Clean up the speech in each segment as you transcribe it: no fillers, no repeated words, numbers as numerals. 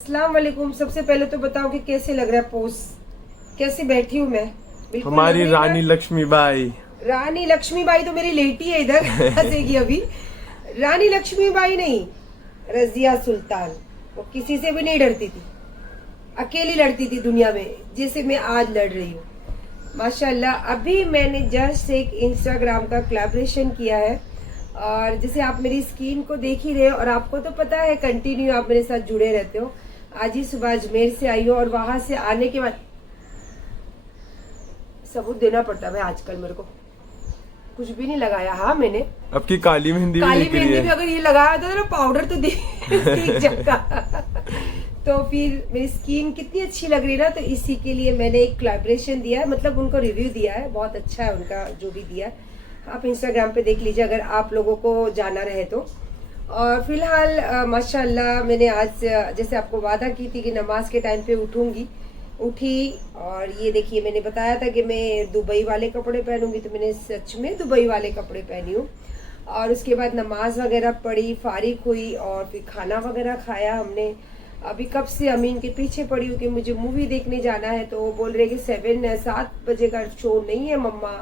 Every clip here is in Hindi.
अस्सलाम वालेकुम। सबसे पहले तो बताओ कि कैसे लग रहा है पोज, कैसे बैठी हूँ मैं। बिल्कुल हमारी रानी लक्ष्मीबाई। रानी लक्ष्मीबाई तो मेरी लेटी है इधर हंसेगी अभी। रानी लक्ष्मीबाई नहीं, रजिया सुल्तान। वो किसी से भी नहीं डरती थी, अकेली लड़ती थी दुनिया में, जैसे मैं आज लड़ रही हूँ माशाल्लाह। अभी मैंने जस्ट एक इंस्टाग्राम का कोलैबोरेशन किया है और जैसे आप मेरी स्क्रीन को देख ही रहे हो और आपको तो पता है कंटिन्यू आप मेरे साथ जुड़े रहते हो। आज ही सुबह अजमेर से आई हो और वहां से आने के बाद सबूत देना पड़ता है भाई, आजकल मेरे को कुछ भी नहीं लगाया। हाँ मैंने आपकी काली मेहंदी काली भी मेहंदी निकली भी है। अगर ये लगाया था ना पाउडर तो दिख जाएगा। तो फिर मेरी स्किन कितनी अच्छी लग रही है ना, तो इसी के लिए मैंने एक कोलैबोरेशन दिया है, मतलब उनको रिव्यू दिया है, बहुत अच्छा है उनका जो भी दिया है। आप इंस्टाग्राम पे देख लीजिए अगर आप लोगों को जाना रहे तो। और फिलहाल माशाल्लाह मैंने आज जैसे आपको वादा की थी कि नमाज के टाइम पे उठी और ये देखिए मैंने बताया था कि मैं दुबई वाले कपड़े पहनूंगी, तो मैंने सच में दुबई वाले कपड़े पहनी हूँ। और उसके बाद नमाज वगैरह पढ़ी, फारिग हुई और फिर खाना वगैरह खाया हमने। अभी कब से अमीन के पीछे पड़ी हूँ कि मुझे मूवी देखने जाना है, तो वो बोल रहे कि 7 बजे का शो नहीं है मम्मा,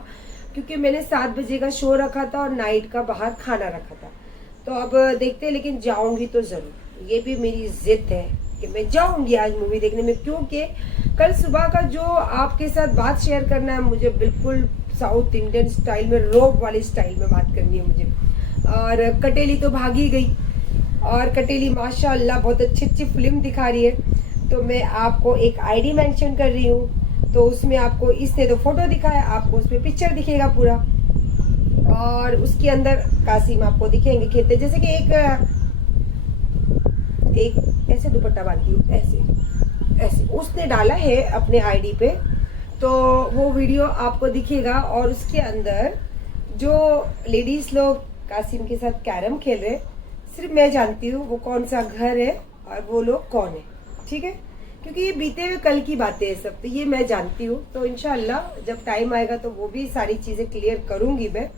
क्योंकि मैंने 7 बजे का शो रखा था और नाइट का बाहर खाना रखा था। तो अब देखते हैं, लेकिन जाऊंगी तो जरूर, ये भी मेरी जिद है कि मैं जाऊंगी आज मूवी देखने में, क्योंकि कल सुबह का जो आपके साथ बात शेयर करना है मुझे, बिल्कुल साउथ इंडियन स्टाइल में, रोब वाली स्टाइल में बात करनी है मुझे। और कटेली तो भागी गई और कटेली माशाल्लाह बहुत अच्छी फिल्म दिखा रही है। तो मैं आपको एक आईडी मेंशन कर रही हूँ, तो उसमें आपको इसने तो फोटो दिखाया, आपको उसमें पिक्चर दिखेगा पूरा और उसके अंदर कासिम आपको दिखेंगे खेलते, जैसे कि एक ऐसे दुपट्टा बांधती हूँ, ऐसे ऐसे उसने डाला है अपने आईडी पे, तो वो वीडियो आपको दिखेगा। और उसके अंदर जो लेडीज लोग कासिम के साथ कैरम खेल रहे, सिर्फ मैं जानती हूँ वो कौन सा घर है और वो लोग कौन है, ठीक है, क्योंकि ये बीते हुए कल की बातें हैं सब, तो ये मैं जानती हूँ। तो इंशाल्लाह जब टाइम आएगा तो वो भी सारी चीजें क्लियर करूंगी मैं।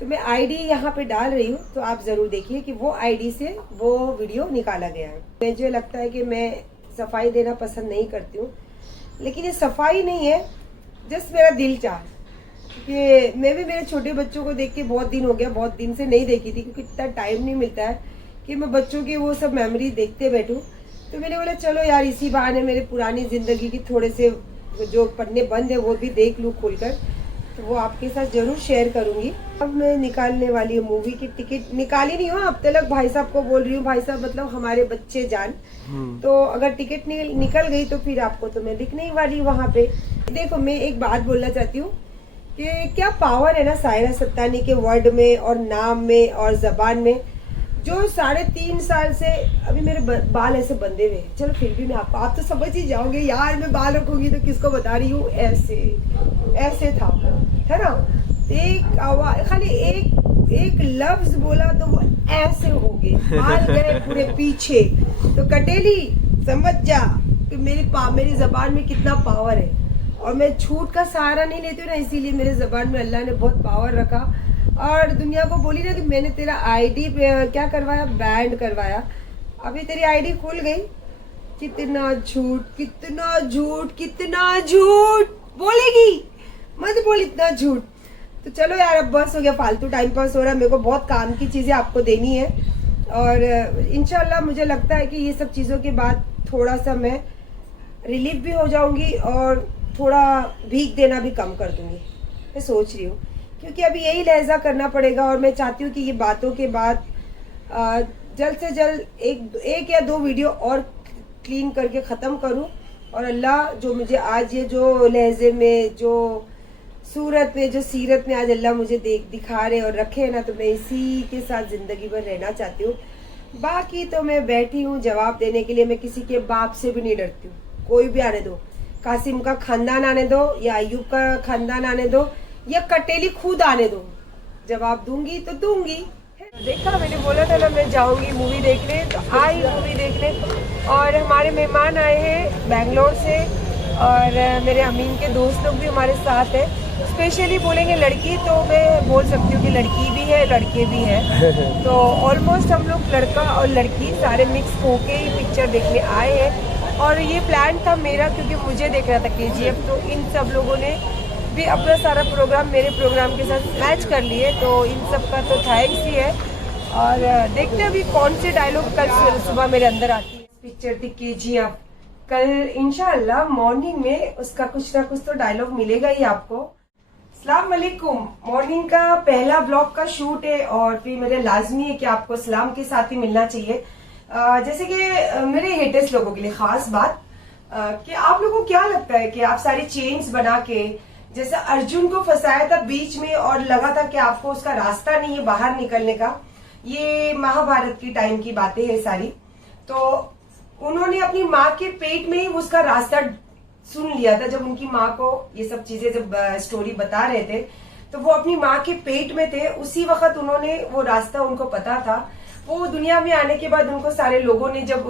तो मैं आईडी यहाँ पे डाल रही हूँ, तो आप जरूर देखिए कि वो आईडी से वो वीडियो निकाला गया है। मुझे लगता है कि मैं सफाई देना पसंद नहीं करती हूँ, लेकिन ये सफाई नहीं है, जस्ट मेरा दिल चाह कि मैं भी मेरे छोटे बच्चों को देख के बहुत दिन हो गया, बहुत दिन से नहीं देखी थी, क्योंकि इतना टाइम नहीं मिलता है कि मैं बच्चों की वो सब मेमोरी देखते बैठूं। तो मैंने बोला चलो यार इसी बहाने मेरे पुरानी जिंदगी की थोड़े से जो पन्ने बंद है वो भी देख लूँ खोलकर, तो वो आपके साथ जरूर शेयर करूंगी। अब मैं निकालने वाली हूँ मूवी की टिकट, निकाली नहीं हो अब तक, भाई साहब को बोल रही हूँ, भाई साहब मतलब हमारे बच्चे जान। तो अगर टिकट निकल गई तो फिर आपको तो मैं दिखने ही वाली वहां पे। देखो मैं एक बात बोलना चाहती हूँ कि क्या पावर है ना सायरा सत्तानी के वर्ड में और नाम में और जबान में, जो 3.5 साल से अभी मेरे बाल ऐसे बंधे हुए हैं। चलो फिर भी मैं आपको, आप तो समझ ही जाओगे यार, मैं बाल रखूंगी तो किसको बता रही हूँ, ऐसे था, है ना। एक आवाज, खाली एक लफ्ज बोला तो वो ऐसे हो गए, बाल गए पूरे पीछे। तो कटेली समझ जा कि मेरी जबान में कितना पावर है, और मैं झूठ का सहारा नहीं लेती हूँ ना, इसीलिए मेरे जबान में अल्लाह ने बहुत पावर रखा। और दुनिया को बोली ना कि मैंने तेरा आईडी क्या करवाया, बैंड करवाया, अभी तेरी आईडी खुल गई। कितना झूठ, कितना झूठ, कितना झूठ बोलेगी, मत बोल इतना झूठ। तो चलो यार अब बस हो गया, फालतू टाइम पास हो रहा है, मेरे को बहुत काम की चीजें आपको देनी है। और इंशाल्लाह मुझे लगता है कि ये सब चीजों के बाद थोड़ा सा मैं रिलीफ भी हो जाऊंगी और थोड़ा भीख देना भी कम कर दूंगी, मैं सोच रही हूँ, क्योंकि अभी यही लहजा करना पड़ेगा। और मैं चाहती हूँ कि ये बातों के बाद जल्द से जल्द एक या 2 वीडियो और क्लीन करके ख़त्म करूँ, और अल्लाह जो मुझे आज ये जो लहजे में, जो सूरत में, जो सीरत में आज अल्लाह मुझे दिखा रहे और रखे है ना, तो मैं इसी के साथ ज़िंदगी भर रहना चाहती हूँ। बाकी तो मैं बैठी हूँ जवाब देने के लिए, मैं किसी के बाप से भी नहीं डरती हूँ, कोई भी आने दो, कासिम का खानदान आने दो या अयूब का खानदान आने दो या कटेली खुद आने दो, जवाब दूंगी तो दूंगी। देखा मैंने बोला था ना मैं जाऊंगी मूवी देखने, तो आई मूवी देखने। और हमारे मेहमान आए हैं बेंगलोर से और मेरे अमीन के दोस्त लोग भी हमारे साथ हैं। स्पेशली बोलेंगे लड़की तो मैं बोल सकती हूँ कि लड़की भी है लड़के भी है। तो ऑलमोस्ट हम लोग लड़का और लड़की सारे मिक्स होके ही पिक्चर देखने आए हैं। और ये प्लान था मेरा क्योंकि मुझे देखना था KGF, तो इन सब लोगों ने भी अपना सारा प्रोग्राम मेरे प्रोग्राम के साथ मैच कर लिए, तो इन सब का तो थैंक्स ही है। और देखते हैं अभी कौन से डायलॉग कल सुबह मेरे अंदर आती है। पिक्चर थी KGF, कल इंशाअल्लाह मॉर्निंग में उसका कुछ ना कुछ तो डायलॉग मिलेगा ही आपको। अस्सलाम वालेकुम। मॉर्निंग का पहला ब्लॉग का शूट है और फिर मेरे लाजमी है कि आपको सलाम के साथ ही मिलना चाहिए। जैसे कि मेरे हेटर्स लोगों के लिए खास बात कि आप लोगों को क्या लगता है कि आप सारी चेन्स बना के जैसे अर्जुन को फंसाया था बीच में और लगा था कि आपको उसका रास्ता नहीं है बाहर निकलने का। ये महाभारत की टाइम की बातें हैं सारी। तो उन्होंने अपनी माँ के पेट में ही उसका रास्ता सुन लिया था। जब उनकी माँ को ये सब चीजें जब स्टोरी बता रहे थे तो वो अपनी माँ के पेट में थे, उसी वक्त उन्होंने वो रास्ता उनको पता था। वो दुनिया में आने के बाद उनको सारे लोगों ने जब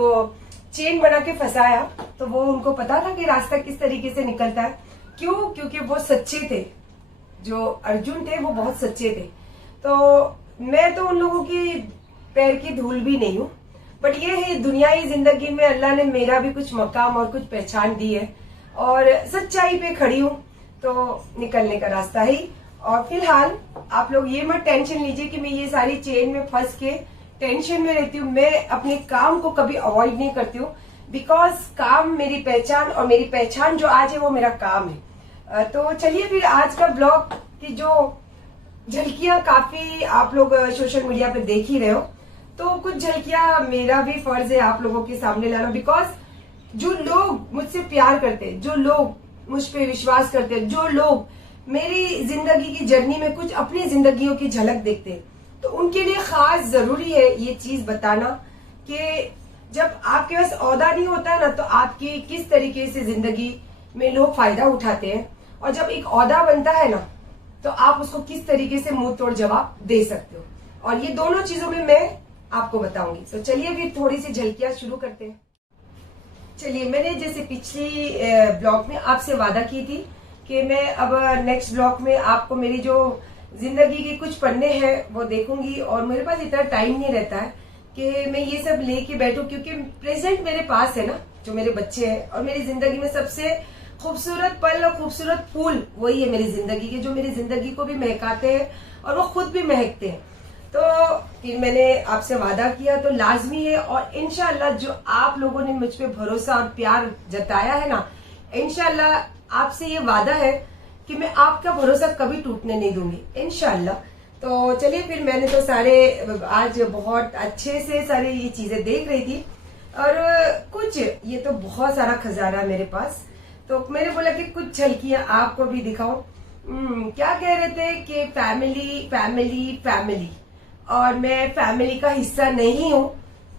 चेन बना के फंसाया तो वो उनको पता था कि रास्ता किस तरीके से निकलता है। क्यों? क्योंकि वो सच्चे थे। जो अर्जुन थे वो बहुत सच्चे थे। तो मैं तो उन लोगों की पैर की धूल भी नहीं हूँ, बट ये है दुनियाई जिंदगी में अल्लाह ने मेरा भी कुछ मकाम और कुछ पहचान दी है और सच्चाई पे खड़ी हूँ तो निकलने का रास्ता ही। और फिलहाल आप लोग ये मत टेंशन लीजिए कि मैं ये सारी चेन में फंस के टेंशन में रहती हूँ। मैं अपने काम को कभी अवॉइड नहीं करती हूँ, बिकॉज काम मेरी पहचान और मेरी पहचान जो आज है वो मेरा काम है। तो चलिए फिर आज का ब्लॉग की जो झलकियां काफी आप लोग सोशल मीडिया पे देख ही रहे हो, तो कुछ झलकियां मेरा भी फर्ज है आप लोगों के सामने लाना। बिकॉज जो लोग मुझसे प्यार करते हैं, जो लोग मुझ पे विश्वास करते हैं, जो लोग मेरी जिंदगी की जर्नी में कुछ अपनी जिंदगियों की झलक देखते हैं, तो उनके लिए खास जरूरी है ये चीज बताना कि जब आपके पास ओहदा नहीं होता है ना तो आपकी किस तरीके से जिंदगी में लोग फायदा उठाते हैं, और जब एक ओहदा बनता है ना तो आप उसको किस तरीके से मुंह तोड़ जवाब दे सकते हो। और ये दोनों चीजों में मैं आपको बताऊंगी। तो चलिए फिर थोड़ी सी झलकियां शुरू करते हैं। चलिए, मैंने जैसे पिछली ब्लॉग में आपसे वादा की थी कि मैं अब नेक्स्ट ब्लॉग में आपको मेरी जो जिंदगी के कुछ पन्ने हैं वो देखूंगी, और मेरे पास इतना टाइम नहीं रहता है कि मैं ये सब लेके बैठूं, क्योंकि प्रेजेंट मेरे पास है ना जो मेरे बच्चे हैं, और मेरी जिंदगी में सबसे खूबसूरत पल और खूबसूरत फूल वही है मेरी जिंदगी के, जो मेरी जिंदगी को भी महकाते हैं और वो खुद भी महकते हैं। तो फिर मैंने आपसे वादा किया तो लाजमी है, और इंशाल्लाह जो आप लोगों ने मुझ पे भरोसा और प्यार जताया है ना, इंशाल्लाह आपसे ये वादा है कि मैं आपका भरोसा कभी टूटने नहीं दूंगी इंशाल्लाह। तो चलिए फिर, मैंने तो सारे आज बहुत अच्छे से सारी ये चीजें देख रही थी, और कुछ ये तो बहुत सारा खजाना है मेरे पास, तो मैंने बोला कि कुछ झलकियां आपको भी दिखाओ। क्या कह रहे थे कि फैमिली फैमिली फैमिली, और मैं फैमिली का हिस्सा नहीं हूँ।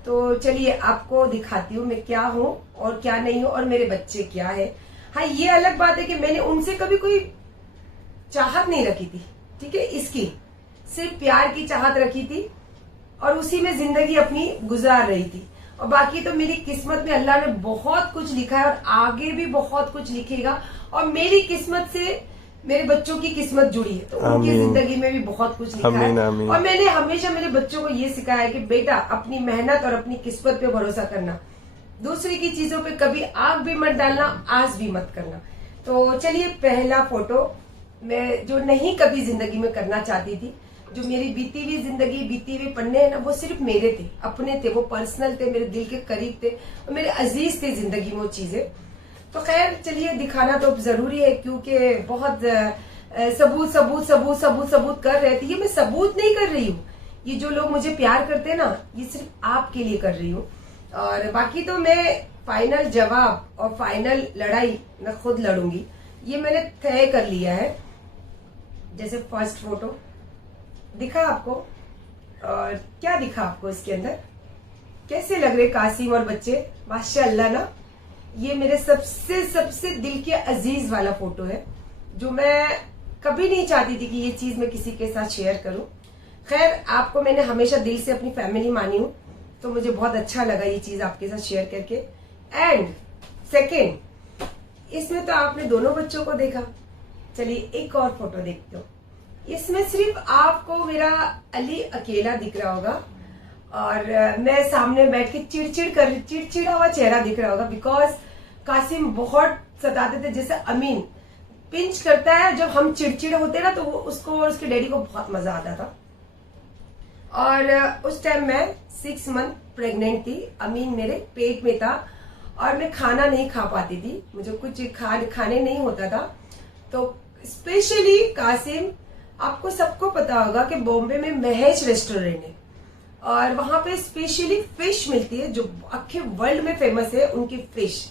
तो चलिए आपको दिखाती हूँ मैं क्या हूँ और क्या नहीं हूँ, और मेरे बच्चे क्या है। हाँ, ये अलग बात है कि मैंने उनसे कभी कोई चाहत नहीं रखी थी, ठीक है, इसकी सिर्फ प्यार की चाहत रखी थी, और उसी में जिंदगी अपनी गुजार रही थी। और बाकी तो मेरी किस्मत में अल्लाह ने बहुत कुछ लिखा है और आगे भी बहुत कुछ लिखेगा, और मेरी किस्मत से मेरे बच्चों की किस्मत जुड़ी है, तो उनकी जिंदगी में भी बहुत कुछ लिखा है। और मैंने हमेशा मेरे बच्चों को ये सिखाया है कि बेटा अपनी मेहनत और अपनी किस्मत पे भरोसा करना, दूसरे की चीजों पे कभी आग भी मत डालना, आस भी मत करना। तो चलिए, पहला फोटो मैं जो नहीं कभी जिंदगी में करना चाहती थी, जो मेरी बीती हुई जिंदगी, बीती हुई पन्ने हैं ना, वो सिर्फ मेरे थे, अपने थे, वो पर्सनल थे, मेरे दिल के करीब थे और मेरे अजीज थे जिंदगी में वो चीजें। तो खैर चलिए, दिखाना तो जरूरी है, क्योंकि बहुत सबूत सबूत सबूत सबूत सबूत कर रहे थे। ये मैं सबूत नहीं कर रही हूँ, ये जो लोग मुझे प्यार करते हैं ना, ये सिर्फ आपके लिए कर रही हूँ। और बाकी तो मैं फाइनल जवाब और फाइनल लड़ाई मैं खुद लड़ूंगी, ये मैंने तय कर लिया है। जैसे फर्स्ट फोटो दिखा आपको, और क्या दिखा आपको इसके अंदर, कैसे लग रहे कासिम और बच्चे, माशाअल्लाह ना। ये मेरे सबसे सबसे दिल के अजीज वाला फोटो है, जो मैं कभी नहीं चाहती थी कि ये चीज मैं किसी के साथ शेयर करूं। खैर, आपको मैंने हमेशा दिल से अपनी फैमिली मानी हूं, तो मुझे बहुत अच्छा लगा ये चीज आपके साथ शेयर करके। एंड सेकेंड, इसमें तो आपने दोनों बच्चों को देखा, चलिए एक और फोटो देखते हो। इसमें सिर्फ आपको मेरा अली अकेला दिख रहा होगा और मैं सामने बैठ के चिड़चिड़ा हुआ चेहरा दिख रहा होगा, बिकॉज कासिम बहुत सताते थे। जैसे अमीन पिंच करता है जब हम चिड़चिड़े होते ना, तो वो उसको और उसके डैडी को बहुत मजा आता था। और उस टाइम मैं 6 मंथ प्रेग्नेंट थी, अमीन मेरे पेट में था और मैं खाना नहीं खा पाती थी, मुझे कुछ खाने नहीं होता था। तो स्पेशली कासिम, आपको सबको पता होगा कि बॉम्बे में महेश रेस्टोरेंट है और वहां पे स्पेशली फिश मिलती है जो आखे वर्ल्ड में फेमस है, उनकी फिश।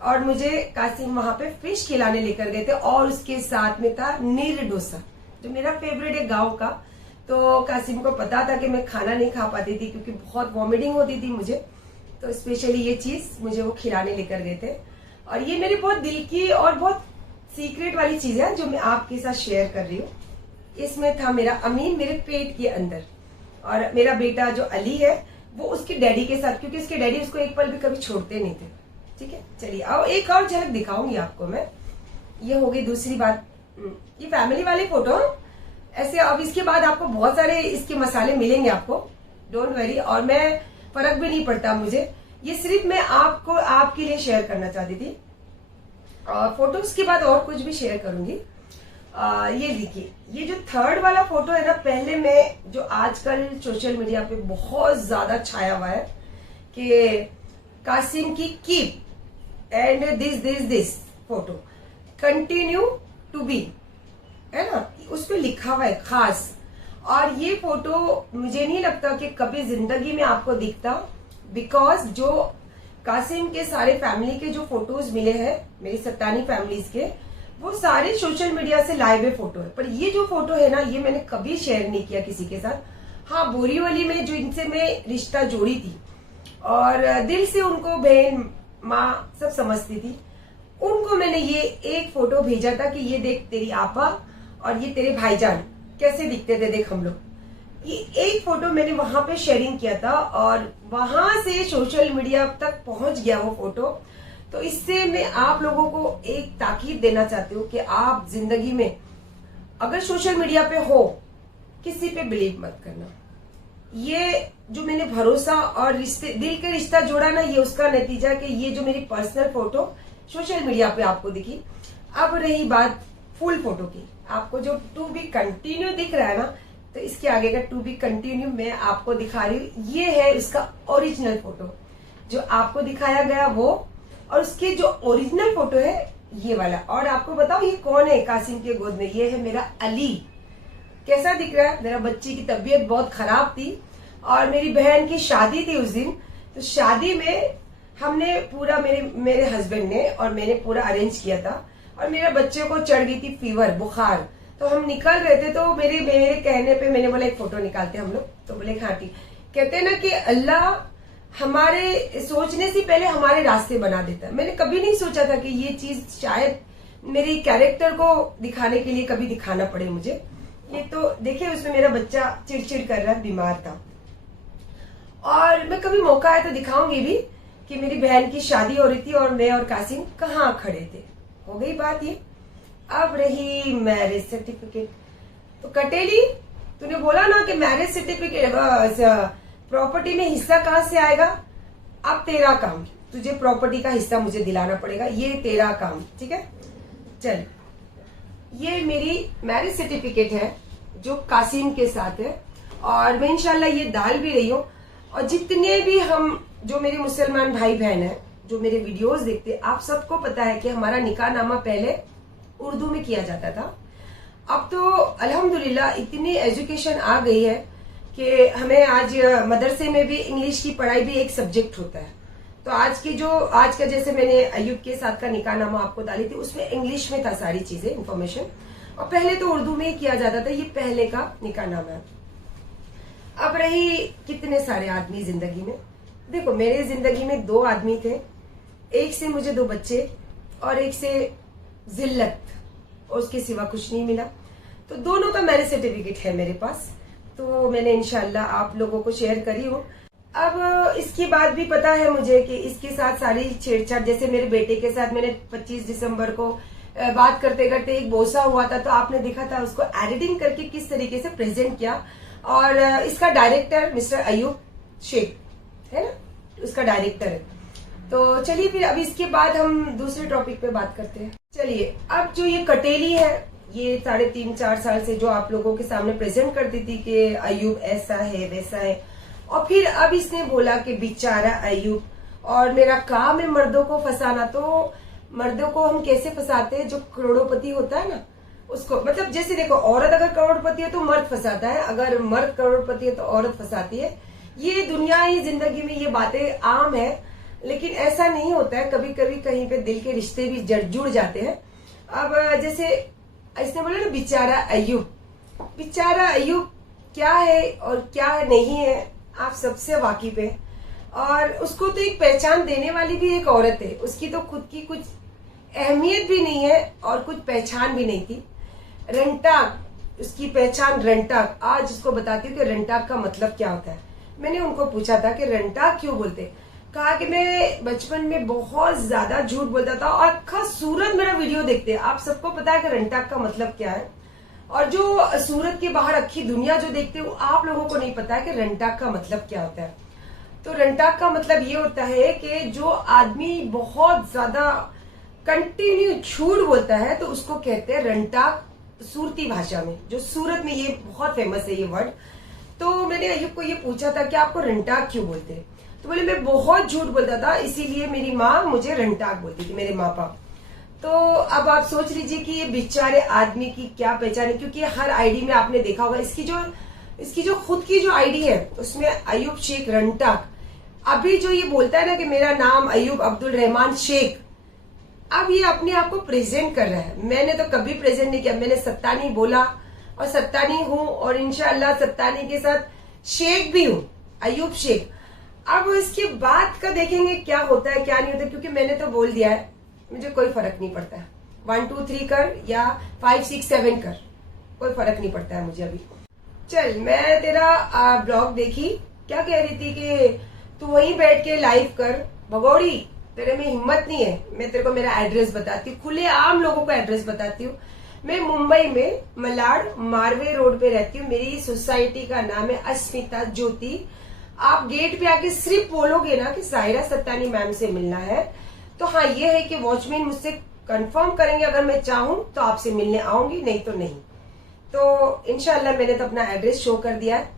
और मुझे कासिम वहां पे फिश खिलाने लेकर गए थे और उसके साथ में था नीर डोसा, जो मेरा फेवरेट है गांव का। तो कासिम को पता था कि मैं खाना नहीं खा पाती थी क्योंकि बहुत वॉमिटिंग होती थी मुझे, तो स्पेशली ये चीज मुझे वो खिलाने लेकर गए थे। और ये मेरी बहुत दिल की और बहुत सीक्रेट वाली चीज है जो मैं आपके साथ शेयर कर रही हूँ। इसमें था मेरा अमीन मेरे पेट के अंदर और मेरा बेटा जो अली है वो उसके डैडी के साथ, क्योंकि उसके डैडी उसको एक पल भी कभी छोड़ते नहीं थे। ठीक है, चलिए आओ एक और झलक दिखाऊंगी आपको मैं। ये हो गई दूसरी बात, ये फैमिली वाली फोटो ऐसे। अब इसके बाद आपको बहुत सारे इसके मसाले मिलेंगे आपको, डोंट वरी। और मैं फर्क भी नहीं पड़ता मुझे, ये सिर्फ मैं आपको आपके लिए शेयर करना चाहती थी। और फोटोज के बाद और कुछ भी शेयर करूंगी। ये देखिए, ये जो थर्ड वाला फोटो है ना, पहले मैं जो आजकल सोशल मीडिया पे बहुत ज्यादा छाया हुआ है कि कासिम की keep and this photo continue to be, है ना, उस पर लिखा हुआ है खास। और ये फोटो मुझे नहीं लगता कि कभी जिंदगी में आपको दिखता, बिकॉज जो कासिम के सारे फैमिली के जो फोटोज मिले हैं, मेरी सत्तानी फैमिलीज के, वो सारे सोशल मीडिया से लाए हुए फोटो है। पर ये जो फोटो है ना, ये मैंने कभी शेयर नहीं किया किसी के साथ। हाँ, बोरीवली में जो इनसे मैं रिश्ता जोड़ी थी और दिल से उनको बहन माँ सब समझती थी, उनको मैंने ये एक फोटो भेजा था कि ये देख तेरी आपा और ये तेरे भाईजान कैसे दिखते थे, देख हम लोग। ये एक फोटो मैंने वहां पे शेयरिंग किया था और वहां से सोशल मीडिया तक पहुंच गया वो फोटो। तो इससे मैं आप लोगों को एक ताकीद देना चाहती हूँ कि आप जिंदगी में अगर सोशल मीडिया पे हो, किसी पे बिलीव मत करना। ये जो मैंने भरोसा और रिश्ते, दिल के रिश्ता जोड़ा ना, ये उसका नतीजा कि ये जो मेरी पर्सनल फोटो सोशल मीडिया पे आपको दिखी। अब रही बात फुल फोटो की, आपको जो टू बी कंटिन्यू दिख रहा है ना, तो इसके आगे का टू बी कंटिन्यू मैं आपको दिखा रही हूँ। ये है इसका ओरिजिनल फोटो जो आपको दिखाया गया वो, और उसकी जो ओरिजिनल फोटो है ये वाला। और आपको बताओ ये कौन है कासिम के गोद में, ये है मेरा अली। कैसा दिख रहा है? मेरा बच्ची की तबीयत बहुत खराब थी और मेरी बहन की शादी थी उस दिन। तो शादी में हमने पूरा मेरे हस्बैंड ने और मैंने पूरा अरेंज किया था और मेरे बच्चे को चढ़ गई थी फीवर, बुखार। तो हम निकल रहे थे, तो मेरे कहने पे मैंने बोला एक फोटो निकालते हम लोग। तो बोले हाँ ठीक। कहते ना कि अल्लाह हमारे सोचने से पहले हमारे रास्ते बना देता है। मैंने कभी नहीं सोचा था कि ये चीज शायद मेरी कैरेक्टर को दिखाने के लिए कभी दिखाना पड़े मुझे। ये तो देखिए, उसमें मेरा बच्चा चिड़चिड़ कर रहा है, बीमार था। और मैं कभी मौका आया तो दिखाऊंगी भी कि मेरी बहन की शादी हो रही थी और मैं और कासिम कहाँ खड़े थे। हो गई बात ये। अब रही मैरिज सर्टिफिकेट। तो कटेली, तूने बोला ना कि मैरिज सर्टिफिकेट प्रॉपर्टी में हिस्सा कहाँ से आएगा? अब तेरा काम, तुझे प्रॉपर्टी का हिस्सा मुझे दिलाना पड़ेगा, ये तेरा काम, ठीक है। चल, ये मेरी मैरिज सर्टिफिकेट है जो कासिम के साथ है और मैं इंशाल्लाह ये डाल भी रही हूँ। और जितने भी हम जो मेरे मुसलमान भाई बहन है जो मेरे वीडियोस देखते, आप सबको पता है कि हमारा निकाह नामा पहले उर्दू में किया जाता था। अब तो अल्हम्दुलिल्लाह इतनी एजुकेशन आ गई है कि हमें आज मदरसे में भी इंग्लिश की पढ़ाई भी एक सब्जेक्ट होता है। तो आज का जैसे मैंने अयूब के साथ का निकाह नामा आपको डाली थी, उसमें इंग्लिश में था सारी चीजें, इन्फॉर्मेशन। और पहले तो उर्दू में ही किया जाता था। ये पहले का निकाह नामा है। अब रही कितने सारे आदमी जिंदगी में। देखो, मेरे जिंदगी में 2 आदमी थे, एक से मुझे 2 बच्चे और एक से जिल्लत, और उसके सिवा कुछ नहीं मिला। तो दोनों का मैरिज सर्टिफिकेट है मेरे पास, तो मैंने इंशाल्लाह आप लोगों को शेयर करी हूँ। अब इसकी बात भी पता है मुझे कि इसके साथ सारी छेड़छाड़, जैसे मेरे बेटे के साथ मैंने 25 दिसंबर को बात करते करते एक बोसा हुआ था, तो आपने देखा था उसको एडिटिंग करके किस तरीके से प्रेजेंट किया। और इसका डायरेक्टर मिस्टर अयूब शेख है ना, उसका डायरेक्टर है। तो चलिए फिर अभी इसके बाद हम दूसरे टॉपिक पे बात करते हैं। चलिए, अब जो ये कटेली है, ये 3.5-4 साल से जो आप लोगों के सामने प्रेजेंट करती थी कि अयूब ऐसा है वैसा है, और फिर अब इसने बोला कि बेचारा अयूब, और मेरा काम है मर्दों को फंसाना। तो मर्दों को हम कैसे फंसाते हैं? जो करोड़पति होता है ना उसको, मतलब जैसे देखो, औरत अगर करोड़पति है तो मर्द फंसाता है, अगर मर्द करोड़पति है तो औरत फंसाती है। ये दुनिया, ये जिंदगी में ये बातें आम है, लेकिन ऐसा नहीं होता है। कभी कभी कहीं पे दिल के रिश्ते भी जुड़ जाते हैं। अब जैसे इसने बोला ना बेचारा अयूब, बेचारा अयूब क्या है और क्या नहीं है आप सबसे वाकिफ है। और उसको तो एक पहचान देने वाली भी एक औरत है, उसकी तो खुद की कुछ अहमियत भी नहीं है और कुछ पहचान भी नहीं थी। रंटाक, उसकी पहचान रंटाक। आज उसको बताती हूँ कि रंटाक का मतलब क्या होता है। मैंने उनको पूछा था कि रंटाक क्यों बोलते, कहा कि मैं बचपन में बहुत ज्यादा झूठ बोलता था और अक्खा सूरत मेरा वीडियो देखते हैं। आप सबको पता है कि रंटाक का मतलब क्या है, और जो सूरत के बाहर अक्खी दुनिया जो देखते हो, आप लोगों को नहीं पता है कि रंटाक का मतलब क्या होता है। तो रंटाक का मतलब ये होता है कि जो आदमी बहुत ज्यादा कंटिन्यू झूठ बोलता है तो उसको कहते हैं रंटाक, सूरती भाषा में, जो सूरत में ये बहुत फेमस है ये वर्ड। तो मैंने अयूब को ये पूछा था कि आपको रंटाक क्यों बोलते हैं, तो बोले मैं बहुत झूठ बोलता था इसीलिए मेरी माँ मुझे रंटाक बोलती थी, मेरे माँ बाप। तो अब आप सोच लीजिए कि ये बेचारे आदमी की क्या पहचान है, क्योंकि हर आईडी में आपने देखा होगा इसकी जो खुद की जो आईडी है उसमें अयूब शेख रंटाक। अभी जो ये बोलता है ना कि मेरा नाम अयूब अब्दुल रहमान शेख, अब ये अपने आप को प्रेजेंट कर रहा है। मैंने तो कभी प्रेजेंट नहीं किया, मैंने सत्तानी बोला और सत्तानी हूं, और इंशाल्लाह सत्तानी के साथ शेख भी हूं, अयूब शेख। अब इसके बाद का देखेंगे क्या होता है क्या नहीं होता, क्योंकि मैंने तो बोल दिया है, मुझे कोई फर्क नहीं पड़ता है। 1 2 3 कर या 5 6 7 कर, कोई फर्क नहीं पड़ता है मुझे अभी। चल, मैं तेरा ब्लॉग देखी, क्या कह रही थी कि तू वहीं बैठ के लाइव कर। भगोड़ी, तेरे में हिम्मत नहीं है। मैं तेरे को मेरा एड्रेस बताती हूँ, खुले आम लोगों को एड्रेस बताती हूँ। मैं मुंबई में मलाड मारवे रोड पे रहती हूँ। मेरी सोसाइटी का नाम है अस्मिता ज्योति। आप गेट पे आके सिर्फ बोलोगे ना कि साहिरा सत्तानी मैम से मिलना है, तो हाँ ये है कि वॉचमैन मुझसे कंफर्म करेंगे, अगर मैं चाहूं तो आपसे मिलने आऊंगी, नहीं तो नहीं। तो इंशाल्लाह मैंने तो अपना एड्रेस शो कर दिया है।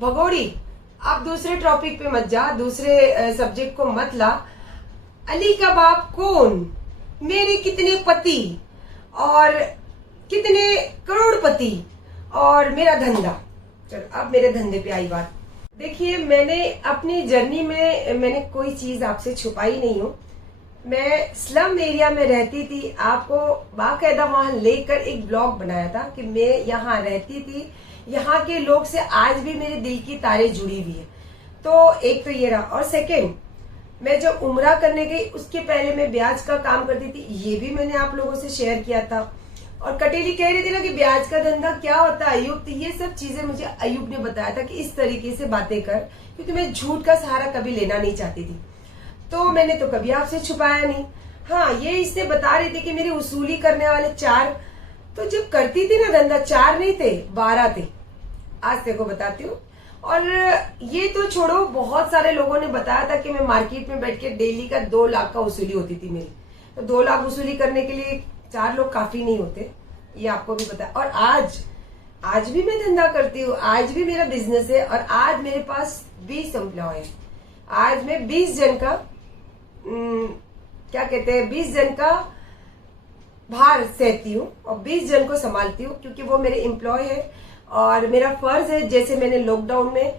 भगोड़ी, आप दूसरे टॉपिक पे मत जा, दूसरे सब्जेक्ट को मत ला। अली का बाप कौन, मेरे कितने पति और कितने करोड़पति और मेरा धंधा। चलो अब मेरे धंधे पे आई बात। देखिए, मैंने अपनी जर्नी में मैंने कोई चीज आपसे छुपाई नहीं हूँ। मैं स्लम एरिया में रहती थी, आपको बाकायदा वहां लेकर एक ब्लॉग बनाया था कि मैं यहाँ रहती थी, यहाँ के लोग से आज भी मेरे दिल की तारें जुड़ी हुई है। तो एक तो ये रहा, और सेकेंड, मैं जब उम्रा करने गई उसके पहले मैं ब्याज का काम करती थी, ये भी मैंने आप लोगों से शेयर किया था। और कटेली कह रही थी ना कि ब्याज का धंधा क्या होता है अयूब, तो ये सब चीजें मुझे अयूब ने बताया था कि इस तरीके से बातें कर, क्योंकि मैं झूठ का सहारा कभी लेना नहीं चाहती थी। तो मैंने तो कभी आपसे छुपाया नहीं। हाँ, ये इसने बता रही थी कि मेरी वसूली करने वाले 4, तो जब करती थी ना धंधा 4 नहीं थे 12 थे। आज तेरे को बताती हूँ। और ये तो छोड़ो, बहुत सारे लोगों ने बताया था कि मैं मार्केट में बैठ के डेली का 2 लाख का वसूली होती थी मेरी। तो 2 लाख वसूली करने के लिए 4 लोग काफी नहीं होते, ये आपको भी पता है। और आज भी मैं धंधा करती हूँ, आज भी मेरा बिजनेस है, और आज मेरे पास 20 एम्प्लॉय है। आज मैं 20 जन का क्या कहते हैं 20 जन का भार सहती हूँ और 20 जन को संभालती हूँ, क्योंकि वो मेरे एम्प्लॉय है। और मेरा फर्ज है, जैसे मैंने लॉकडाउन में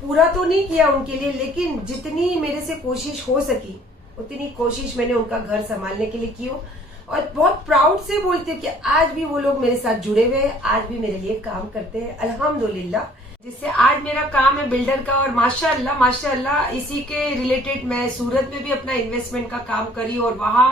पूरा तो नहीं किया उनके लिए, लेकिन जितनी मेरे से कोशिश हो सकी उतनी कोशिश मैंने उनका घर संभालने के लिए की हूँ। और बहुत प्राउड से बोलती हूँ कि आज भी वो लोग मेरे साथ जुड़े हुए हैं, आज भी मेरे लिए काम करते हैं अल्हम्दुलिल्लाह। जिससे आज मेरा काम है बिल्डर का, और माशाअल्लाह माशाअल्लाह इसी के रिलेटेड मैं सूरत में भी अपना इन्वेस्टमेंट का काम करी, और वहां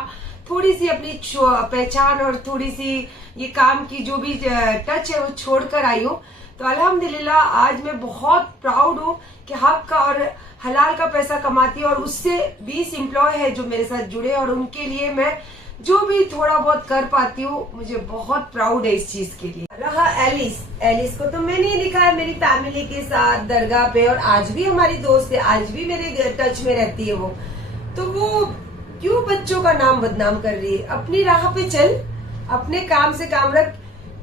थोड़ी सी अपनी पहचान और थोड़ी सी ये काम की जो भी टच है वो छोड़कर आई हूँ। तो अल्हम्दुलिल्लाह आज मैं बहुत प्राउड हूँ कि हक का और हलाल का पैसा कमाती है, और उससे 20 एम्प्लॉय है जो मेरे साथ जुड़े, और उनके लिए मैं जो भी थोड़ा बहुत कर पाती हूँ, मुझे बहुत प्राउड है इस चीज के लिए। रहा एलिस, एलिस को तो मैंने ही दिखाया मेरी फैमिली के साथ दरगाह पे, और आज भी हमारी दोस्त है, आज भी मेरे टच में रहती है वो। तो वो क्यों बच्चों का नाम बदनाम कर रही है? अपनी राह पे चल, अपने काम से काम रख,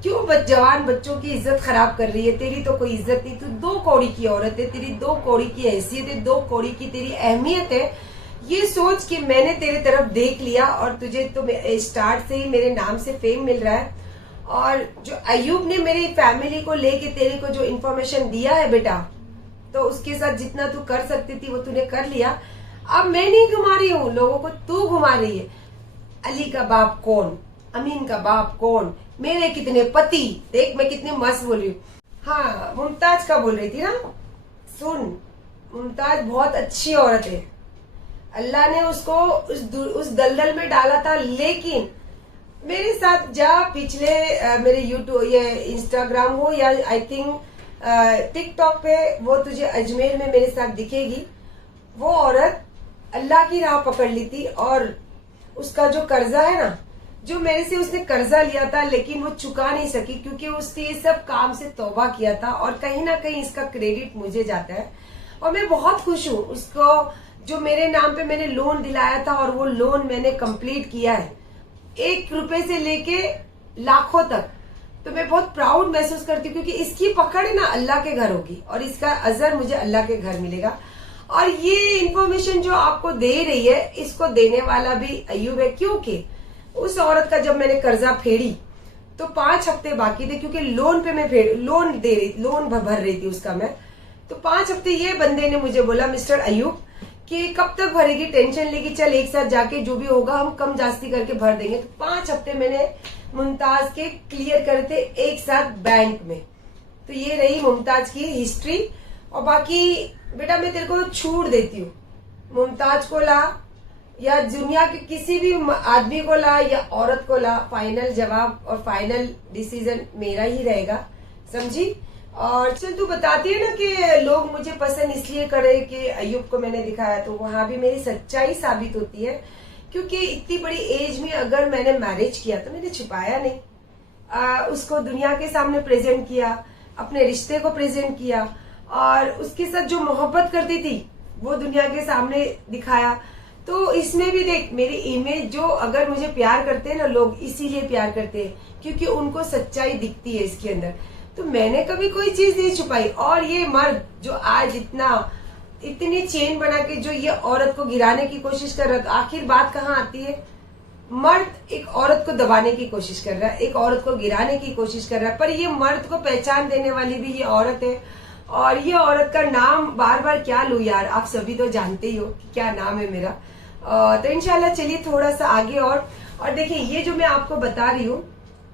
क्यों जवान बच्चों की इज्जत खराब कर रही है? तेरी तो कोई इज्जत नहीं, तू 2 कौड़ी की औरत है, तेरी 2 कौड़ी की हैसियत है, 2 कौड़ी की तेरी अहमियत है। ये सोच कि मैंने तेरे तरफ देख लिया और तुझे तो स्टार्ट से ही मेरे नाम से फेम मिल रहा है। और जो अयूब ने मेरी फैमिली को लेके तेरे को जो इन्फॉर्मेशन दिया है बेटा, तो उसके साथ जितना तू कर सकती थी वो तूने कर लिया। अब मैं नहीं घुमा रही हूँ लोगों को, तू घुमा रही है। अली का बाप कौन, अमीन का बाप कौन, मेरे कितने पति, देख मैं कितनी मस्त बोल रही हूँ। हाँ, मुमताज का बोल रही थी ना, सुन, मुमताज बहुत अच्छी औरत है, अल्लाह ने उसको उस दलदल में डाला था। लेकिन मेरे साथ जा पिछले मेरे यूट्यूब ये इंस्टाग्राम हो या आई थिंक टिकटॉक पे, वो तुझे अजमेर में मेरे साथ दिखेगी। वो औरत अल्लाह की राह पकड़ ली थी, और उसका जो कर्जा है ना, जो मेरे से उसने कर्जा लिया था, लेकिन वो चुका नहीं सकी क्योंकि उसने ये सब काम से तौबा किया था, और कहीं ना कहीं इसका क्रेडिट मुझे जाता है। और मैं बहुत खुश हूँ उसको, जो मेरे नाम पे मैंने लोन दिलाया था और वो लोन मैंने कंप्लीट किया है, 1 रुपए से लेके लाखों तक। तो मैं बहुत प्राउड महसूस करती हूँ क्योंकि इसकी पकड़ ना अल्लाह के घर होगी, और इसका अजर मुझे अल्लाह के घर मिलेगा। और ये इन्फॉर्मेशन जो आपको दे रही है, इसको देने वाला भी अयूब है, क्योंकि उस औरत का जब मैंने कर्जा फेड़ी तो 5 हफ्ते बाकी थे, क्योंकि लोन पे मैं लोन भर रही थी उसका मैं। तो 5 हफ्ते ये बंदे ने मुझे बोला, मिस्टर अयूब, कि कब तक भरेगी, टेंशन लेगी, चल एक साथ जाके जो भी होगा हम कम जास्ती करके भर देंगे। तो 5 हफ्ते मैंने मुमताज के क्लियर करे थे एक साथ बैंक में। तो ये रही मुमताज की हिस्ट्री। और बाकी बेटा मैं तेरे को छूट देती हूँ, मुमताज को ला या दुनिया के किसी भी आदमी को ला या औरत को ला, फाइनल जवाब और फाइनल डिसीजन मेरा ही रहेगा, समझी। और चल तू बताती है ना कि लोग मुझे पसंद इसलिए करे कि अयूब को मैंने दिखाया, तो वहां भी मेरी सच्चाई साबित होती है। क्योंकि इतनी बड़ी एज में अगर मैंने मैरिज किया तो मैंने छिपाया नहीं, उसको दुनिया के सामने प्रेजेंट किया, अपने रिश्ते को प्रेजेंट किया, और उसके साथ जो मोहब्बत करती थी वो दुनिया के सामने दिखाया। तो इसमें भी देख मेरी इमेज, जो अगर मुझे प्यार करते हैं ना लोग, इसीलिए प्यार करते हैं क्योंकि उनको सच्चाई दिखती है इसके अंदर। तो मैंने कभी कोई चीज नहीं छुपाई। और ये मर्द जो आज इतनी चेन बना के जो ये औरत को गिराने की कोशिश कर रहा है, तो आखिर बात कहाँ आती है? मर्द एक औरत को दबाने की कोशिश कर रहा है, एक औरत को गिराने की कोशिश कर रहा है, पर ये मर्द को पहचान देने वाली भी ये औरत है। और ये औरत का नाम बार बार क्या लूं यार, आप सभी तो जानते ही हो कि क्या नाम है मेरा। तो इंशाल्लाह चलिए थोड़ा सा आगे। और देखिए ये जो मैं आपको बता रही हूँ,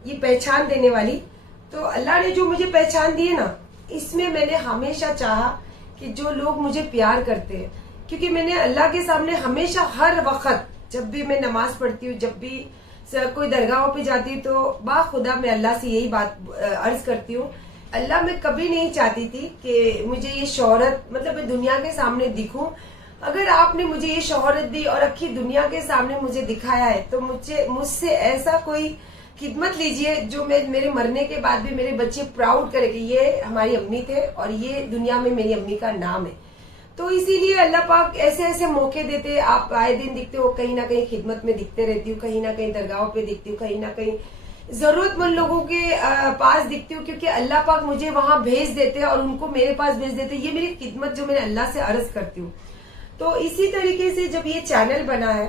ये पहचान देने वाली, तो अल्लाह ने जो मुझे पहचान दी है ना, इसमें मैंने हमेशा चाहा कि जो लोग मुझे प्यार करते हैं, क्योंकि मैंने अल्लाह के सामने हमेशा हर वक्त जब भी मैं नमाज पढ़ती हूँ, जब भी कोई दरगाहों पे जाती हूँ, तो बाखुदा मैं अल्लाह से यही बात अर्ज करती हूँ, अल्लाह मैं कभी नहीं चाहती थी कि मुझे ये शोहरत, मतलब मैं दुनिया के सामने दिखूं। अगर आपने मुझे ये शोहरत दी और अखी दुनिया के सामने मुझे दिखाया है, तो मुझसे ऐसा कोई खिदमत लीजिए जो मेरे मरने के बाद भी मेरे बच्चे प्राउड करे कि ये हमारी अम्मी थे और ये दुनिया में मेरी अम्मी का नाम है। तो इसीलिए अल्लाह पाक ऐसे ऐसे मौके देते। आप आए दिन दिखते हो, कहीं ना कहीं खिदमत में दिखते रहती हूँ, कहीं ना कहीं दरगाहों पे दिखती हूँ, कहीं ना कहीं जरूरतमंद लोगों के पास दिखती हूँ, क्योंकि अल्लाह पाक मुझे वहां भेज देते हैं और उनको मेरे पास भेज देते हैं। ये मेरी खिदमत जो मैंने अल्लाह से अर्ज करती हूँ। तो इसी तरीके से जब ये चैनल बना है,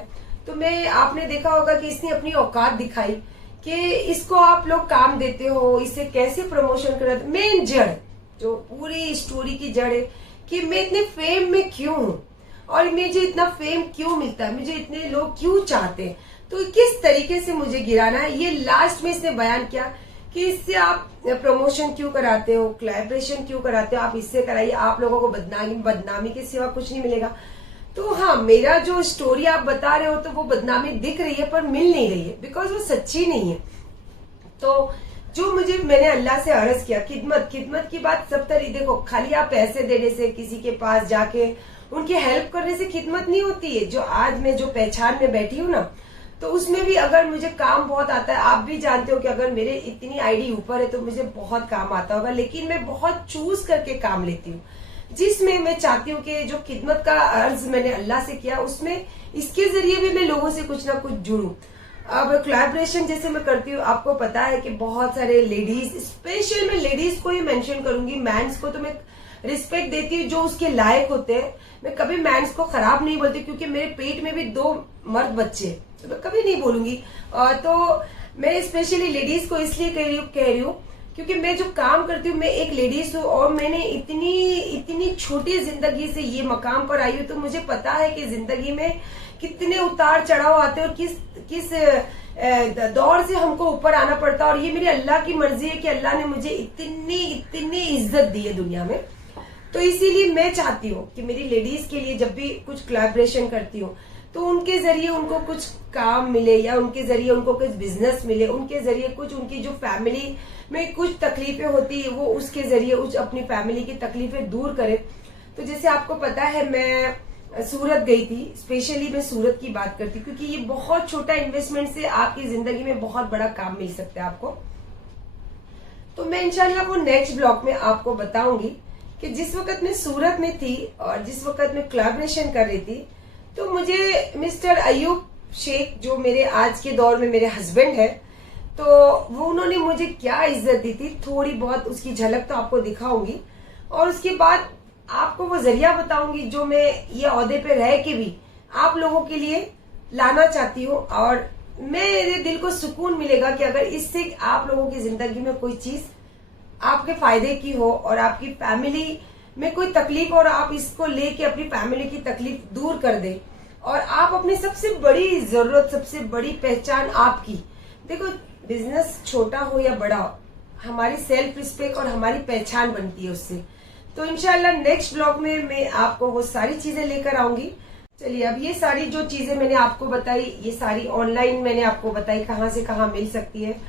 तो आपने देखा होगा कि इसने अपनी औकात दिखाई कि इसको आप लोग काम देते हो, इससे कैसे प्रमोशन कर। मेन जड़, जो पूरी स्टोरी की जड़ है कि मैं इतने फेम में क्यों हूँ और मुझे इतना फेम क्यों मिलता है, मुझे इतने लोग क्यों चाहते हैं, तो किस तरीके से मुझे गिराना है। ये लास्ट में इसने बयान किया कि इससे आप प्रमोशन क्यों कराते हो, कोलैबोरेशन क्यों कराते हो, आप इससे कराइए, आप लोगों को बदनामी के सिवा कुछ नहीं मिलेगा। तो हाँ, मेरा जो स्टोरी आप बता रहे हो, तो वो बदनामी दिख रही है पर मिल नहीं रही है, बिकॉज वो सच्ची नहीं है। तो जो मैंने अल्लाह से अर्ज किया, खिदमत की बात सब तरह, देखो खाली आप पैसे देने से, किसी के पास जाके उनकी हेल्प करने से खिदमत नहीं होती है। जो आज मैं जो पहचान में बैठी हूँ ना, तो उसमें भी अगर मुझे काम बहुत आता है, आप भी जानते हो कि अगर मेरे इतनी आईडी ऊपर है तो मुझे बहुत काम आता होगा, लेकिन मैं बहुत चूज करके काम लेती हूँ, जिसमें मैं चाहती हूँ कि जो खिदमत का अर्ज मैंने अल्लाह से किया उसमें इसके जरिए भी मैं लोगों से कुछ ना कुछ जुड़ूं। अब कोलैबोरेशन जैसे मैं करती हूँ, आपको पता है कि बहुत सारे लेडीज, स्पेशल मैं लेडीज को ही मेंशन करूंगी, मैंस को तो मैं रिस्पेक्ट देती हूँ जो उसके लायक होते हैं। मैं कभी मैंस को खराब नहीं बोलती, क्योंकि मेरे पेट में भी 2 मर्द बच्चे, तो मैं कभी नहीं बोलूंगी। तो मैं स्पेशली लेडीज को इसलिए कह रही हूँ क्योंकि मैं जो काम करती हूँ, मैं एक लेडीज हूँ और मैंने इतनी छोटी जिंदगी से ये मकाम पर आई हूँ, तो मुझे पता है कि जिंदगी में कितने उतार चढ़ाव आते हैं और किस दौर से हमको ऊपर आना पड़ता है। और ये मेरी अल्लाह की मर्जी है कि अल्लाह ने मुझे इतनी इज्जत दी है दुनिया में। तो इसीलिए मैं चाहती हूँ कि मेरी लेडीज के लिए जब भी कुछ कोलैबोरेशन करती हूँ तो उनके जरिए उनको कुछ काम मिले, या उनके जरिए उनको कुछ बिजनेस मिले, उनके जरिए कुछ, उनकी जो फैमिली में कुछ तकलीफें होती है वो उसके जरिए अपनी फैमिली की तकलीफें दूर करे। तो जैसे आपको पता है मैं सूरत गई थी, स्पेशली मैं सूरत की बात करती क्योंकि ये बहुत छोटा इन्वेस्टमेंट से आपकी जिंदगी में बहुत बड़ा काम मिल सकता है आपको। तो मैं इंशाल्लाह वो नेक्स्ट ब्लॉग में आपको बताऊंगी कि जिस वक्त मैं सूरत में थी और जिस वक्त मैं कोलैबोरेशन कर रही थी, तो मुझे मिस्टर अयूब शेख, जो मेरे आज के दौर में मेरे हस्बैंड है, तो वो उन्होंने मुझे क्या इज्जत दी थी, थोड़ी बहुत उसकी झलक तो आपको दिखाऊंगी। और उसके बाद आपको वो जरिया बताऊंगी जो मैं ये ओहदे पे रह के भी आप लोगों के लिए लाना चाहती हूँ। और मेरे दिल को सुकून मिलेगा कि अगर इससे आप लोगों की जिंदगी में कोई चीज आपके फायदे की हो और आपकी फैमिली में कोई तकलीफ और आप इसको लेके अपनी फैमिली की तकलीफ दूर कर दे, और आप अपनी सबसे बड़ी जरूरत, सबसे बड़ी पहचान आपकी, देखो बिजनेस छोटा हो या बड़ा हो, हमारी सेल्फ रिस्पेक्ट और हमारी पहचान बनती है उससे। तो इंशाल्लाह नेक्स्ट ब्लॉग में मैं आपको वो सारी चीजें लेकर आऊंगी। चलिए, अब ये सारी जो चीजें मैंने आपको बताई, ये सारी ऑनलाइन मैंने आपको बताई कहाँ से कहाँ मिल सकती है।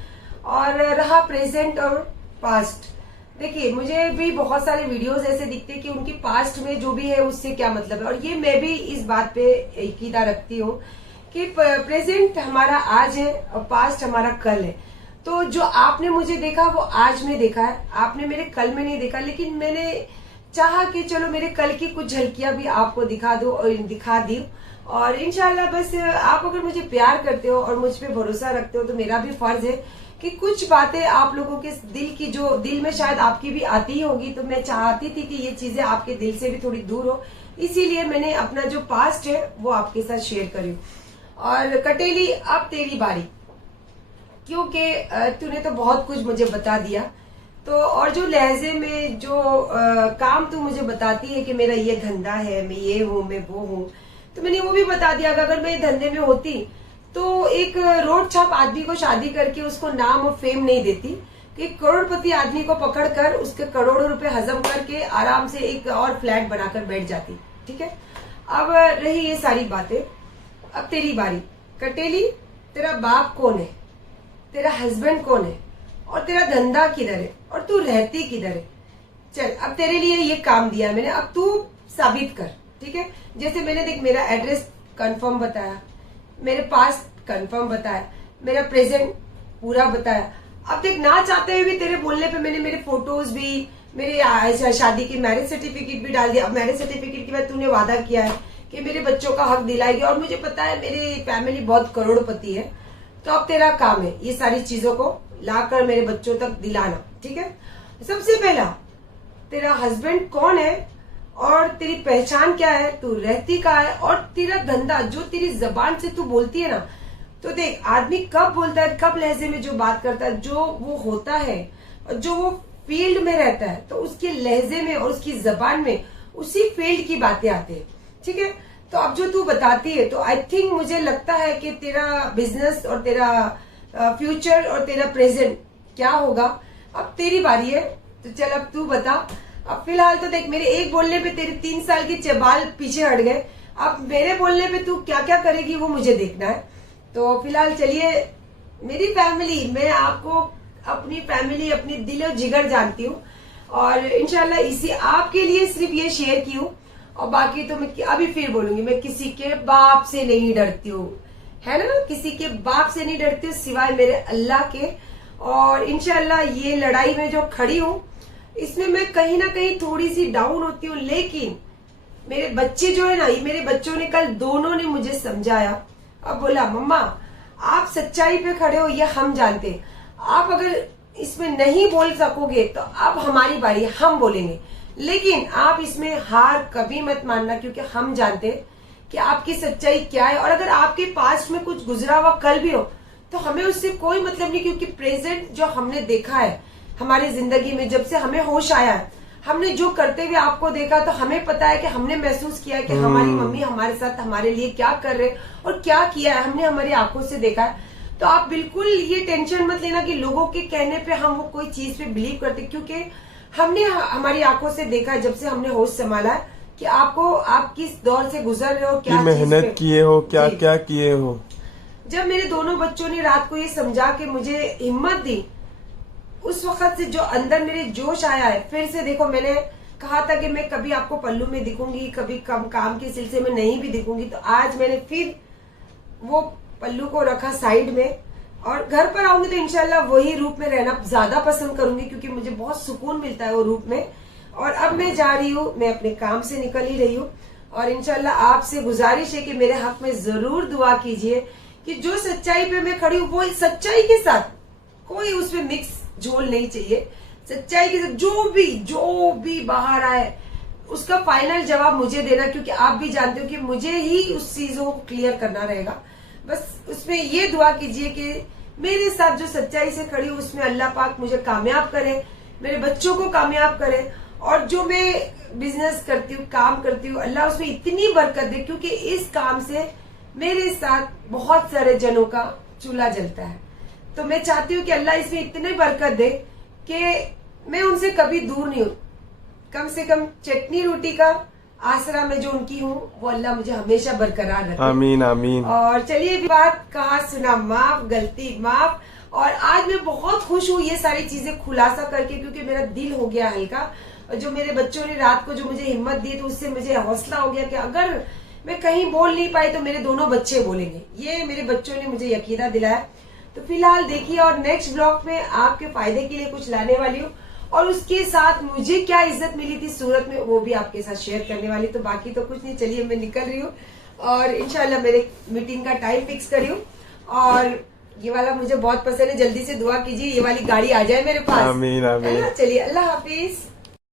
और रहा प्रेजेंट और पास्ट, देखिए मुझे भी बहुत सारे वीडियोस ऐसे दिखते हैं कि उनकी पास्ट में जो भी है उससे क्या मतलब है, और ये मैं भी इस बात पे यकीन रखती हूँ कि प्रेजेंट हमारा आज है और पास्ट हमारा कल है। तो जो आपने मुझे देखा वो आज में देखा है, आपने मेरे कल में नहीं देखा, लेकिन मैंने चाहा कि चलो मेरे कल की कुछ झलकियां भी आपको दिखा दो और दिखा दी। और इंशाल्लाह बस आप अगर मुझे प्यार करते हो और मुझ पे भरोसा रखते हो, तो मेरा भी फर्ज है कि कुछ बातें आप लोगों के दिल की, जो दिल में शायद आपकी भी आती ही होगी, तो मैं चाहती थी कि ये चीजें आपके दिल से भी थोड़ी दूर हो, इसीलिए मैंने अपना जो पास्ट है वो आपके साथ शेयर करी। और कटेली, अब तेरी बारी, क्योंकि तूने तो बहुत कुछ मुझे बता दिया। तो और जो लहजे में जो काम तू मुझे बताती है कि मेरा ये धंधा है, मैं ये हूँ, मैं वो हूँ, तो मैंने वो भी बता दिया कि अगर मैं धंधे में होती तो एक रोड छाप आदमी को शादी करके उसको नाम और फेम नहीं देती, कि करोड़पति आदमी को पकड़कर उसके करोड़ों रुपए हजम करके आराम से एक और फ्लैट बनाकर बैठ जाती। ठीक है, अब रही ये सारी बातें, अब तेरी बारी। कटेली, तेरा बाप कौन है, तेरा हस्बैंड कौन है, और तेरा धंधा किधर है, और तू रहती किधर है। चल, अब तेरे लिए ये काम दिया मैंने, अब तू साबित कर। ठीक है, जैसे मैंने देख मेरा एड्रेस कंफर्म बताया, मेरे पास कंफर्म बताया, मेरा प्रेजेंट पूरा बताया। अब देख, ना चाहते हुए भी तेरे बोलने पे मैंने मेरे फोटोज भी, मेरे शादी की मैरिज सर्टिफिकेट भी डाल दिया। अब मैरिज सर्टिफिकेट के बाद तूने वादा किया है कि मेरे बच्चों का हक दिलाएगी, और मुझे पता है मेरी फैमिली बहुत करोड़पति है, तो अब तेरा काम है ये सारी चीजों को लाकर मेरे बच्चों तक दिलाना। ठीक है, सबसे पहला तेरा हस्बैंड कौन है और तेरी पहचान क्या है, तू रहती कहाँ है, और तेरा धंधा जो तेरी जबान से तू बोलती है ना, तो देख आदमी कब बोलता है, कब लहजे में जो बात करता है, जो वो होता है, जो वो फील्ड में रहता है, तो उसके लहजे में और उसकी जबान में उसी फील्ड की बातें आती है। ठीक है, तो अब जो तू बताती है, तो आई थिंक मुझे लगता है कि तेरा बिजनेस और तेरा फ्यूचर और तेरा प्रेजेंट क्या होगा। अब तेरी बारी है, तो चल अब तू बता। अब फिलहाल तो देख, मेरे एक बोलने पे तेरे 3 साल के बाल पीछे हट गए, अब मेरे बोलने पे तू क्या क्या करेगी वो मुझे देखना है। तो फिलहाल चलिए, मेरी फैमिली, मैं आपको अपनी फैमिली, अपनी दिल और जिगर जानती हूँ, और इंशाल्लाह इसी आपके लिए सिर्फ ये शेयर की हूँ। और बाकी तो मैं अभी फिर बोलूंगी, मैं किसी के बाप से नहीं डरती हूँ, है ना, किसी के बाप से नहीं डरती हूँ सिवाय मेरे अल्लाह के। और इंशाल्लाह ये लड़ाई में जो खड़ी हूँ इसमें मैं कहीं ना कहीं थोड़ी सी डाउन होती हूँ, लेकिन मेरे बच्चे जो है ना, ये मेरे बच्चों ने कल दोनों ने मुझे समझाया। अब बोला मम्मा आप सच्चाई पे खड़े हो ये हम जानते हैं, आप अगर इसमें नहीं बोल सकोगे तो अब हमारी बारी, हम बोलेंगे, लेकिन आप इसमें हार कभी मत मानना, क्योंकि हम जानते हैं कि आपकी सच्चाई क्या है। और अगर आपके पास्ट में कुछ गुजरा हुआ कल भी हो तो हमें उससे कोई मतलब नहीं, क्योंकि प्रेजेंट जो हमने देखा है हमारी जिंदगी में, जब से हमें होश आया है, हमने जो करते हुए आपको देखा तो हमें पता है कि हमने महसूस किया है कि हमारी मम्मी हमारे साथ हमारे लिए क्या कर रहे और क्या किया है, हमने हमारी आंखों से देखा है। तो आप बिल्कुल ये टेंशन मत लेना कि लोगों के कहने पे हम वो कोई चीज पे बिलीव करते, क्योंकि हमने हमारी आंखों से देखा है जब से हमने होश संभाला है कि आपको आप किस दौर से गुजर रहे हो, क्या मेहनत किए हो, क्या क्या किए हो। जब मेरे दोनों बच्चों ने रात को ये समझा के मुझे हिम्मत दी, उस वक्त से जो अंदर मेरे जोश आया है, फिर से देखो मैंने कहा था कि मैं कभी आपको पल्लू में दिखूंगी, कभी कम काम के सिलसिले में नहीं भी दिखूंगी, तो आज मैंने फिर वो पल्लू को रखा साइड में, और घर पर आऊंगी तो इंशाल्लाह वही रूप में रहना ज्यादा पसंद करूंगी, क्योंकि मुझे बहुत सुकून मिलता है वो रूप में। और अब मैं जा रही हूँ, मैं अपने काम से निकल ही रही हूँ, और इंशाल्लाह आपसे गुजारिश है कि मेरे हक में जरूर दुआ कीजिए कि जो सच्चाई पे मैं खड़ी हूँ वो सच्चाई के साथ, कोई उसमें मिक्स झोल नहीं चाहिए, सच्चाई के साथ जो भी बाहर आए उसका फाइनल जवाब मुझे देना, क्योंकि आप भी जानते हो कि मुझे ही उस चीजों को क्लियर करना रहेगा। बस उसमें ये दुआ कीजिए कि मेरे साथ जो सच्चाई से खड़ी हूँ उसमें अल्लाह पाक मुझे कामयाब करे, मेरे बच्चों को कामयाब करे, और जो मैं बिजनेस करती हूँ, काम करती हूँ, अल्लाह उसमें इतनी बरकत दे, क्योंकि इस काम से मेरे साथ बहुत सारे जनों का चूल्हा जलता है। तो मैं चाहती हूँ कि अल्लाह इसमें इतनी बरकत दे कि मैं उनसे कभी दूर नहीं हूँ, कम से कम चटनी रोटी का आसरा में जो उनकी हूँ वो अल्लाह मुझे हमेशा बरकरार रखे। आमीन आमीन। और चलिए बात कहा सुना माफ, गलती माफ। और आज मैं बहुत खुश हूँ ये सारी चीजें खुलासा करके, क्योंकि मेरा दिल हो गया हल्का, और जो मेरे बच्चों ने रात को जो मुझे हिम्मत दी तो उससे मुझे हौसला हो गया कि अगर मैं कहीं बोल नहीं पाई तो मेरे दोनों बच्चे बोलेंगे, ये मेरे बच्चों ने मुझे यकीना दिलाया। तो फिलहाल देखिए, और नेक्स्ट ब्लॉग में आपके फायदे के लिए कुछ लाने वाली हूँ, और उसके साथ मुझे क्या इज्जत मिली थी सूरत में वो भी आपके साथ शेयर करने वाली। तो बाकी तो कुछ नहीं, चलिए मैं निकल रही हूँ, और इंशाल्लाह मेरे मीटिंग का टाइम फिक्स करी हूँ, और ये वाला मुझे बहुत पसंद है, जल्दी से दुआ कीजिए ये वाली गाड़ी आ जाए मेरे पास। आमीन आमीन। चलिए अल्लाह हाफिज।